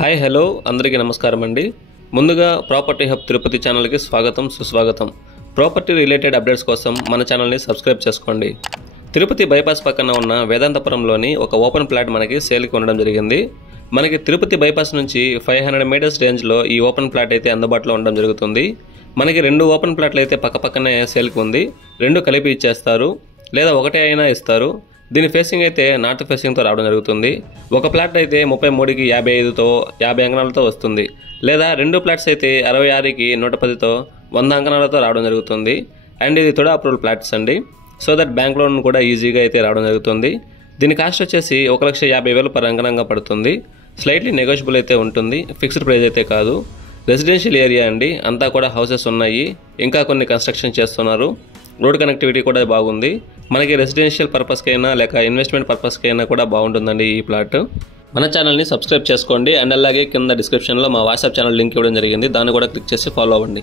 Hi hello అందరికీ నమస్కారం అండి. ముందుగా ప్రాపర్టీ హబ్ తిరుపతి ఛానల్కి స్వాగతం సుస్వాగతం. ప్రాపర్టీ రిలేటెడ్ అప్డేట్స్ కోసం మన ఛానల్ని సబ్స్క్రైబ్ చేసుకోండి. తిరుపతి బైపాస్ పక్కన ఉన్న వేదాంతపురంలోని ఒక ఓపెన్ ప్లాట్ మనకి సేల్కి ఉండడం జరిగింది. మనకి తిరుపతి బైపాస్ నుంచి 500 మీటర్స్ రేంజ్లో ఈ ఓపెన్ ప్లాట్ అయితే అందుబాటులో ఉండడం జరుగుతుంది. మనకి 2 ఓపెన్ ప్లాట్లు అయితే పక్కపక్కనే సేల్కి ఉంది. 2 కలిపి ఇచ్చేస్తారు లేదా ఒకటే అయినా ఇస్తారు. దీని ఫేసింగ్ అయితే నార్త్ ఫేసింగ్తో రావడం జరుగుతుంది. ఒక ప్లాట్ అయితే 33కి 55తో 50 అంకణాలతో వస్తుంది, లేదా 2 ప్లాట్స్ అయితే 66కి 110తో 100 అంకణాలతో రావడం జరుగుతుంది. అండ్ ఇది తుడా అప్రూవల్ ప్లాట్స్ అండి. సో దట్ బ్యాంక్ లోన్ కూడా ఈజీగా అయితే రావడం జరుగుతుంది. దీని కాస్ట్ వచ్చేసి 1,50,000 పర్ అంకణంగా పడుతుంది. స్లైట్లీ నెగోషియబుల్ అయితే ఉంటుంది, ఫిక్స్డ్ ప్రైస్ అయితే కాదు. రెసిడెన్షియల్ ఏరియా అండి, అంతా కూడా హౌసెస్ ఉన్నాయి, ఇంకా కొన్ని కన్స్ట్రక్షన్ చేస్తున్నారు. రోడ్ కనెక్టివిటీ కూడా బాగుంది. మనకి రెసిడెన్షియల్ పర్పస్కైనా లేక ఇన్వెస్ట్మెంట్ పర్పస్కైనా కూడా బాగుంటుందండి ఈ ప్లాట్. మన ఛానల్ని సబ్స్క్రైబ్ చేసుకోండి. అండ్ అలాగే కింద డిస్క్రిప్షన్లో మా వాట్సాప్ ఛానల్ లింక్ ఇవ్వడం జరిగింది, దాన్ని కూడా క్లిక్ చేసి ఫాలో అవ్వండి.